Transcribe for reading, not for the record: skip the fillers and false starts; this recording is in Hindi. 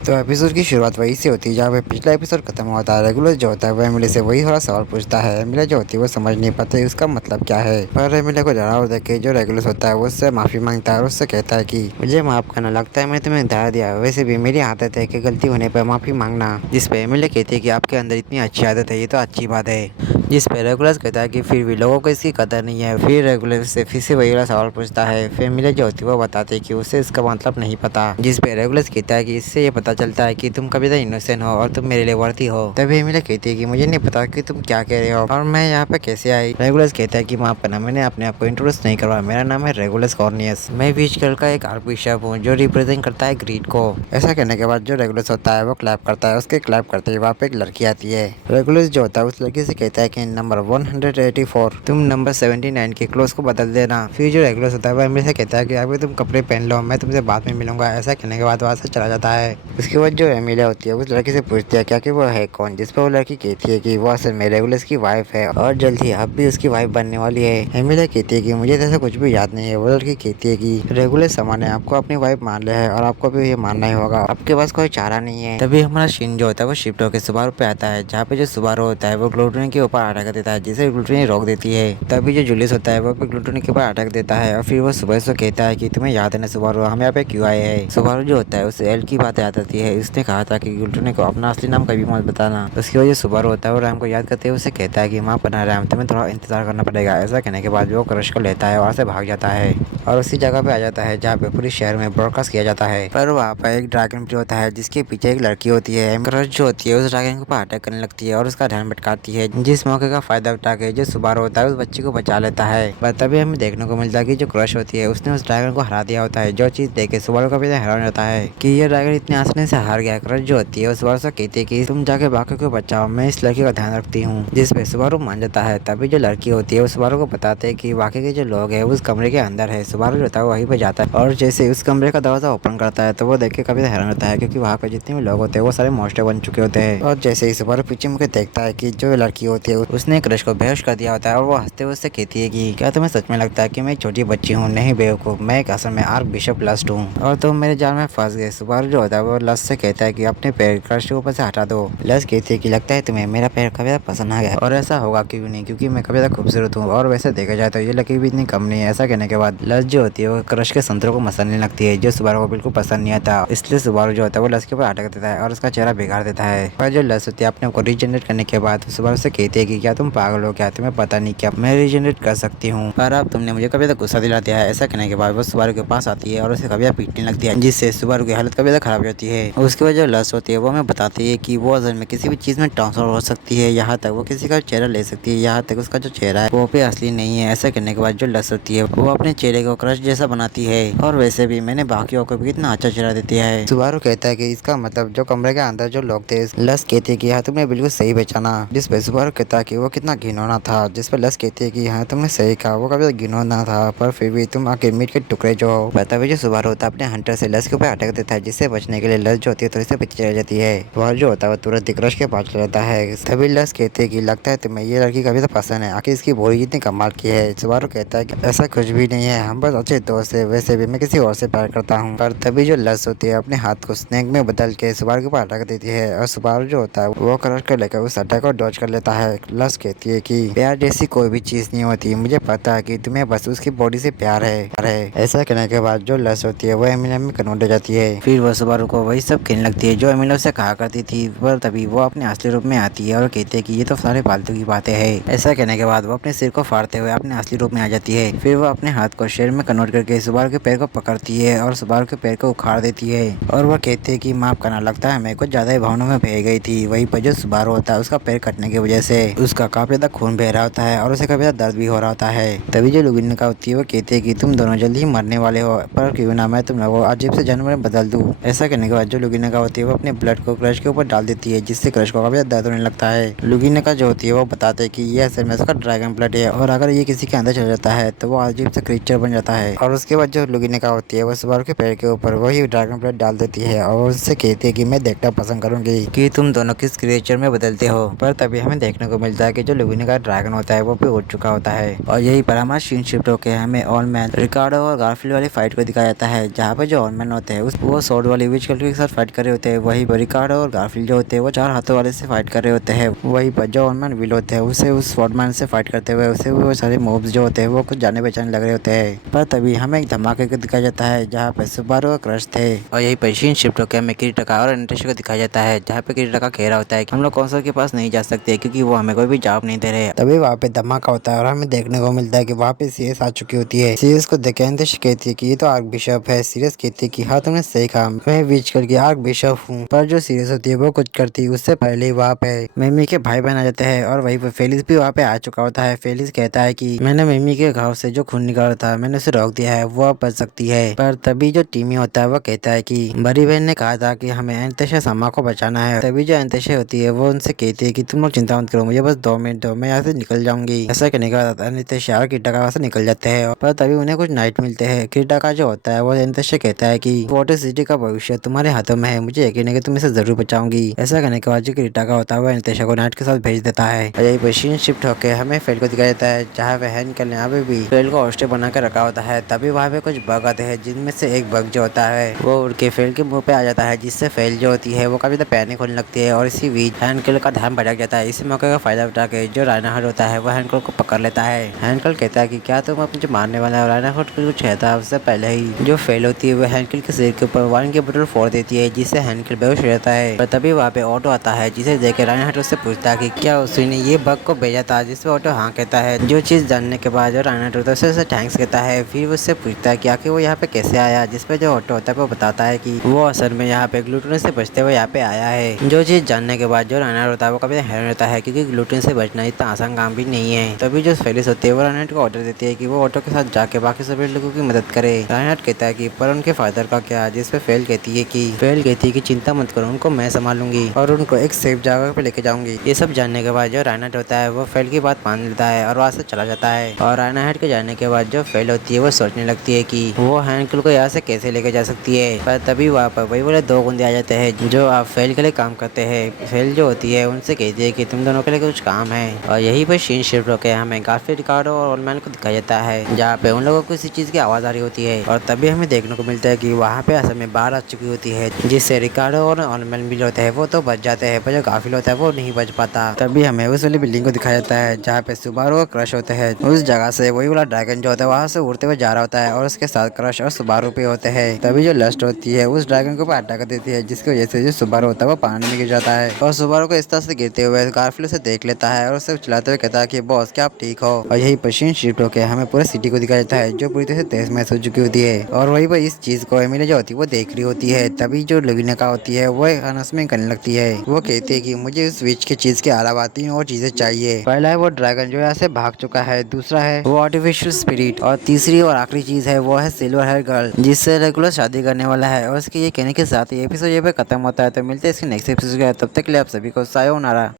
तो एपिसोड की शुरुआत वहीं से होती है जहाँ पे पिछला एपिसोड खत्म होता है। रेगुलर जो होता है वो एमिली से वही थोड़ा सवाल पूछता है। एमिली जो होती है वो समझ नहीं पाती उसका मतलब क्या है, पर एमिली को डरा देख के जो रेगुलर होता है वो उससे माफी मांगता है और उससे कहता है कि मुझे माफ करना, लगता है मैंने तुम्हें धैर्य दिया, वैसे भी मेरी आदत है कि गलती होने पर माफी मांगना। जिस पे एमिली कहती है कि आपके अंदर इतनी अच्छी आदत है, ये तो अच्छी बात है। जिस पे रेगुलर कहता है कि फिर भी लोगों को इसकी कदर नहीं है। फिर रेगुलर से फिर से वही वाला सवाल पूछता है। फिर एमिली जो होती है वो बताती है कि उसे इसका मतलब नहीं पता। जिस पे रेगुलर कहता है कि इससे ये पता चलता है कि तुम कभी तो इनोसेंट हो और तुम मेरे लिए वर्ती हो। तभी एमिली कहती है कि मुझे नहीं पता कि तुम क्या कह रहे हो और मैं यहाँ पे कैसे आई। रेगुलर कहता है कि माफ करना, मैंने अपने आप को इंट्रोड्यूस नहीं करवाया, मेरा नाम है रेगुलर कॉर्नियस, मैं बीच गर्ल का एक आर्कबिशप हूँ जो रिप्रेजेंट करता है ग्रीड को। ऐसा कहने के बाद जो रेगुलर होता है वो क्लैप करता है। उसके क्लैप करते ही वहाँ पे एक लड़की आती है। रेगुलर जो होता है उस लड़की से कहता है कि नंबर 184 तुम नंबर 79 के क्लोज को बदल देना। फिर जो रेगुलर होता है वो एमिली से कहता है कि अभी तुम कपड़े पहन लो, मैं तुमसे बाद में मिलूंगा। ऐसा कहने के बाद वहाँ से चला जाता है। उसके बाद जो एमिलिया होती है उस लड़की से पूछती है क्या कि वो है कौन, जिस पर वो लड़की कहती है कि वो असल में रेगुलर की वाइफ है और जल्द ही अब भी उसकी वाइफ बनने वाली है। एमिलिया कहती है कि मुझे जैसा कुछ भी याद नहीं है। वो लड़की कहती है कि रेगुलर सामान है, आपको अपनी वाइफ मान लिया है और आपको भी ये मानना ही होगा, आपके पास कोई चारा नहीं है। तभी हमारा शिन जो होता है वो शिफ्ट होकर सुबारू पे आता है, जहाँ पे जो सुबारू होता है वो ग्लूटोनी के ऊपर अटैक देता है, जिसे ग्लूटोनी रोक देती है। तभी जो जूलियस होता है वो ग्लूटोनी के ऊपर अटैक देता है और फिर वो सुबह से कहता है कि तुम्हें याद है ना सुबारू, हम यहाँ पे क्यों आए हैं। सुबारू जो होता है उसे एल की बात याद आती है। उसने कहा था कि ग्लूटोनी को अपना असली नाम कभी मत बताना। उसकी वजह सुबारू होता है वो रैम को याद करते हुए उसे कहता है कि माँ बना रैम, तुम्हें थोड़ा इंतजार करना पड़ेगा। ऐसा कहने के बाद वो क्रश को लेता है, वहाँ से भाग जाता है और उसी जगह पे आ जाता है जहाँ पे पूरे शहर में ब्रॉडकास्ट किया जाता है। पर वहाँ पर एक ड्रैगन भी होता है जिसके पीछे एक लड़की होती है। क्रश जो होती है उस ड्रैगन के ऊपर अटैक करने लगती है और उसका ध्यान भटकाती है। जिस मौके का फायदा उठा के जो सुबारू होता है उस बच्चे को बचा लेता है। पर तभी हमें देखने को मिलता है कि जो क्रश होती है उसने उस ड्रैगन को हरा दिया होता है। जो चीज देख के सुबारू का भी हैरान होता है कि ये ड्रैगन इतने आसानी से हार गया। क्रश जो होती है उस सुबारू से कहती है कि तुम जाके बाकी को बचाओ, मैं इस लड़की का ध्यान रखती हूँ। जिस पे सुबारू मान जाता है। तभी जो लड़की होती है उस सुबारू को बताते है कि बाकी के जो लोग है उस कमरे के अंदर है। सुबारू जो होता है वहीं पे जाता है और जैसे उस कमरे का दरवाजा ओपन करता है तो वो देख के काफी हैरान होता है क्योंकि वहाँ पे जितने भी लोग होते हैं वो सारे मॉन्स्टर बन चुके होते हैं। और जैसे ही सुबारू पीछे मुझे देखता है कि जो लड़की होती है उसने क्रश को बेहोश कर दिया होता है और वो हंसते हुए उससे कहती है कि क्या तुम्हें सच में लगता है कि मैं एक छोटी बच्ची हूँ? नहीं बेवकूफ, मैं एक असल में आर्क बिशप लस्ट हूँ और तुम मेरे जाल में फंस गए। सुबारू जो होता है वो लस्ट से कहता है कि अपने पैर क्रश के ऊपर से हटा दो। लस्ट कहती है कि लगता है तुम्हें मेरा पैर कभी पसंद आ गया और ऐसा होगा क्यों नहीं, क्योंकि मैं कभी तक खूबसूरत हूँ और वैसे देखा जाए तो ये लड़की भी इतनी कम नहीं है। ऐसा कहने के बाद लस्ट जो होती है वो क्रश के संतरों को मसलने लगती है जो सुबारू को बिल्कुल पसंद नहीं आता। इसलिए सुबारू जो होता है वो लस्ट के ऊपर अटक देता है और उसका चेहरा बिगाड़ देता है। पर जो लस्ट होती है अपने को रीजनरेट करने के बाद सुबारू से कहती है कि क्या तुम पागल हो क्या, तुम्हें पता नहीं क्या मैं रीजनरेट कर सकती हूँ, पर अब तुमने मुझे कभी तक गुस्सा दिला दिया है। ऐसा कहने के बाद वो सुबारू के पास आती है और उसे कभी पीटने लगती है जिससे सुबारू की हालत कभी तक खराब हो जाती है। उसकी वजह लस्ट होती है वो हमें बताती है कि वो असल में किसी भी चीज में ट्रांसफर हो सकती है, यहाँ तक वो किसी का चेहरा ले सकती है, यहाँ तक उसका जो चेहरा है वो भी असली नहीं है। ऐसा करने के बाद जो लस्ट होती है वो अपने चेहरे को क्रश जैसा बनाती है और वैसे भी मैंने बाकियों को भी इतना अच्छा चेहरा देती है। सुबारू कहता है कि इसका मतलब जो कमरे के अंदर जो लोग थे। लस्ट कहती है कि हाँ तुमने बिल्कुल सही पहचाना। जिस पे सुबारू कहता है कि वो कितना घिनौना था। जिस पर लस्ट कहती है कि हाँ तुमने सही कहा, वो कभी घिनौना था पर फिर भी तुम आके मीट के टुकड़े जो हो। तभी जो सुबारू होता है अपने हंटर से लस्ट के ऊपर अटक देता है जिससे बचने के लिए लस्ट जो होती है थोड़ी सी पीछे चली जाती है। वह जो होता है वो तुरंत क्रश के पास चला जाता है। तभी लस्ट कहते हैं कि लगता है तुम्हें ये लड़की कभी तो पसंद है, आखिर इसकी बॉडी जितनी कमाल की है। सुबारू कहता है कि ऐसा कुछ भी नहीं है, हम बस अच्छे दोस्त है, वैसे भी मैं किसी और से प्यार करता हूँ। पर तभी जो लस्ट होती है अपने हाथ को स्नेक में बदल के सुबारू के ऊपर अटक देती है और सुबारू जो होता है वो क्रश कर लेकर उस अटैक को डॉज कर लेता है। लस्ट कहती है कि प्यार जैसी कोई भी चीज नहीं होती, मुझे पता है कि तुम्हें बस उसकी बॉडी से प्यार है। ऐसा कहने के बाद जो लस्ट होती है वो एमिलिया में कन्वर्ट हो जाती है। फिर वो सुबारू को वही सब कहने लगती है जो एमिलिया से कहा करती थी। पर तभी वो अपने असली रूप में आती है और कहती है कि ये तो सारे फालतू की बातें हैं। ऐसा कहने के बाद वो अपने सिर को फाड़ते हुए अपने असली रूप में आ जाती है। फिर वो अपने हाथ को शेर में कन्वर्ट करके सुबारू के पैर को पकड़ती है और सुबारू के पैर को उखाड़ देती है और वह कहती है कि माफ करना, लगता है मैं कुछ ज्यादा ही भावनाओं में बह गई थी। वहीं पर जो सुबारू होता है उसका पैर कटने की वजह से उसका काफी ज्यादा खून बह रहा होता है और उसे काफी ज्यादा दर्द भी हो रहा होता है। तभी जो लुगिनिका होती है वो कहती है कि तुम दोनों जल्दी ही मरने वाले हो, पर क्यों ना मैं तुम लोगों को अजीब से जानवर में बदल दूं। ऐसा कहने के बाद जो लुगिनिका होती है वो अपने ब्लड को क्रश के ऊपर डाल देती है जिससे क्रश को काफी ज्यादा दर्द होने लगता है। लुगिनिका जो होती है वो बताते हैं कि ये असल में उसका ड्रैगन ब्लड है और अगर ये किसी के अंदर चल जाता है तो वो अजीब से क्रीचर बन जाता है। और उसके बाद जो लुगिनिका होती है वो सुबारू के पैर के ऊपर वही ड्रैगन ब्लड डाल देती है और उससे कहती है कि मैं देखना पसंद करूंगी कि तुम दोनों किस क्रिएचर में बदलते हो। पर तभी हमें देखने को मिलता मिलता है कि जो लुविना का ड्रैगन होता है वो भी उड़ चुका होता है। और यही पर हमारा सीन शिफ्ट होकर हमें ऑलमैन, रिकार्डो और गारफील्ड वाली फाइट को दिखाया जाता है, जहाँ पे जो ऑलमैन होते हैं वो स्वॉर्ड वाली विच कल्चर के साथ फाइट कर रहे होते हैं। वही पर रिकार्डो और गारफील्ड जो होते हैं वो 4 हाथों वाले से फाइट कर रहे होते हैं। वही पर जो ऑलमैन विल होते हैं उसे उस स्वॉर्डमैन से फाइट करते हुए उसे वो सारे मॉब्स जो होते हैं वो कुछ जाने पहचाने लग रहे होते हैं। पर तभी हमें एक धमाके को दिखाया जाता है जहाँ पे सुबारू और क्रश थे। और यही पर सीन शिफ्ट होकर हमें किरीटका और नटेशा को दिखाया जाता है, जहाँ पे किरीटका कह रहा होता है कि हम लोग कौनसो के पास नहीं जा सकते क्योंकि वो हमें कोई भी जवाब नहीं दे रहे। तभी वहाँ पे धमाका होता है और हमें देखने को मिलता है कि वहाँ पे सीरियस आ चुकी होती है। सीरियस को देख नटेशा कहती है कि ये तो आर्क बिशप है। सीरियस कहती है कि हाँ तुमने सही कहा, मैं विच कल की आर्क बिशप हूँ। पर जो सीरियस होती है वो कुछ करती है उससे पहले ही वहाँ पे मिमी के भाई बहन आ जाते हैं और वहीं पे फेलिक्स भी वहाँ पे आ चुका होता है। फेलिक्स कहता है कि मैंने मिमी के घाव से जो खून निकाला था मैंने उसे रोक दिया है, वो अब बच सकती है। पर तभी जो टीमी होता है वो कहता है कि बड़ी बहन ने कहा था कि हमें एंतशा समा को बचाना है। तभी जो एंतशा होती है वो उनसे कहती है कि तुम लोग चिंता मत करो, मुझे बस 2 मिनट दो, मैं यहाँ से निकल जाऊंगी। ऐसा कहने के बाद एंतशा और किरीटका वहाँ से निकल जाते हैं। पर तभी उन्हें कुछ नाइट मिलते हैं। किरीटका जो होता है वो एंतशा कहता है कि वाटर सिटी का भविष्य तुम्हारे हाथों में है, मुझे यकीन है कि तुम इसे जरूर बचाओगी। ऐसा कहने के बाद जो किरीटका होता है वो एंतशा को नाइट के साथ भेज देता है। और यही पर सीन शिफ्ट होकर हमें फेल को दिखाया जाता है, जहाँ पे हैंकल ने यहाँ पे भी फेल को हॉस्टेल बना कर रखा होता है। तभी वहाँ पे कुछ बग आते हैं, जिनमें से एक बग जो होता है वो उड़ के फेल के मुंह पे आ जाता है, जिससे फेल जो होती है वो काफी ज्यादा पैनिक होने लगती है और इसी बीच हैंकल का ध्यान भटक जाता है। इसी मौके का फायदा उठा के जो राइनाहर्ड होता है वो हैंकल को पकड़ लेता है। हैंकल कहता है कि क्या तुम मुझे मारने वाला है। राइनाहर्ड को कुछ कहता है उससे पहले ही जो फेल होती है वो हैंकल के सिर के ऊपर वाइन की बोतल फोड़ देती है, जिससे हैंकल बेहोश हो जाता है। पर तभी वहाँ पे ऑटो आता है, जिसे देख के राइनाहर्ड उससे पूछता है कि क्या उसने ये बग को भेजा था, जिसपे ऑटो हाँ कहता है। जो चीज जानने के बाद जो राइनाहर्ड होता है उसे थैंक्स कहता है। फिर उससे पूछता है कि आखिर वो यहाँ पे कैसे आया, जिसपे जो ऑटो होता है वो बताता है कि वो असल में यहाँ पे ग्लूटन से बचते हुए यहाँ पे आया है। जो चीज जानने के बाद जो राइनाहर्ड होता है वो काफी हैरान होता है, क्योंकि ग्लूटन से बचना इतना आसान काम भी नहीं है। तभी जो फेलिस होती है वो राइनाहर्ड को ऑर्डर देती है कि वो ऑटो के साथ जाके बाकी सभी लोगों की मदद करे। राइनाहर्ड कहता है कि पर उनके फादर का क्या, जिसपे फेल कहती है कि चिंता मत करो, उनको मैं संभालूंगी और उनको एक सेफ जगह पे लेके जाऊंगी। ये सब जानने के बाद जो राइनाहर्ड होता है वो फेल की बात मान लेता है और वहाँ से चला जाता है। और राइनाहर्ड के जाने के बाद जो फेल होती है वो सोचने लगती है कि वो हैंकल को यहाँ से कैसे लेके जा सकती है। पर तभी वहाँ पर वही वाले 2 गुंडे आ जाते हैं जो आप फेल के लिए काम करते हैं। फेल जो होती है उनसे कहती है कि तुम दोनों के लिए कुछ काम है। और यही पर सीन शिफ्ट होकर हमें गारफील्ड, रिकार्डो और ऑलमैन को दिखाया जाता है, जहाँ पे उन लोगों को किसी चीज की आवाज आ रही होती है। और तभी हमें देखने को मिलता है कि वहाँ पे असल में बाढ़ आ चुकी होती है, जिससे रिकार्डो और ऑलमैन भी होते हैं वो तो बच जाते हैं, पर जो गारफील्ड होता है वो नहीं बच पाता। तभी हमें उस वाली बिल्डिंग को दिखाया जाता है जहाँ पे सुबारू और क्रश होते हैं। उस जगह से वही वाला ड्रैगन जो होता है वहाँ से उड़ते हुए जा रहा होता है और उसके साथ क्रश और सुबारू भी होते हैं। तभी जो लस्ट होती है उस ड्रैगन को अटैक कर देती है, जिसकी वजह से जो सुबारू होता है वो पानी में गिर जाता है। और सुबारू को इस तरह से गिरते हुए गारफील्ड उसे देख लेता है और उसे चिल्लाते हुए कहता है कि बॉस क्या आप ठीक हो। और यही पर सीन शिफ्ट होकर हमें पूरे सिटी को दिखाया जाता है जो पूरी तरह से तहस महस हो चुकी होती है। और वही पर इस चीज को एमिली जो होती है वो देख रही होती है। तभी जो लुविना होती है वो अनाउंसमेंट करने लगती है। वो कहती है कि मुझे उस विच की चीज के अलावा 3 और चीजें चाहिए। पहला है वो ड्रैगन जो यहाँ से भाग चुका है, दूसरा है वो आर्टिफिशियल स्पिरिट, और तीसरी और आखिरी चीज है वो है सिल्वर हेयर गर्ल, जिससे रेगुलर शादी करने वाला है। और इसके ये कहने के साथ ये एपिसोड ये पे खत्म होता है। तो मिलते हैं इसके नेक्स्ट एपिसोड। तब तक के लिए आप सभी को सायोनारा।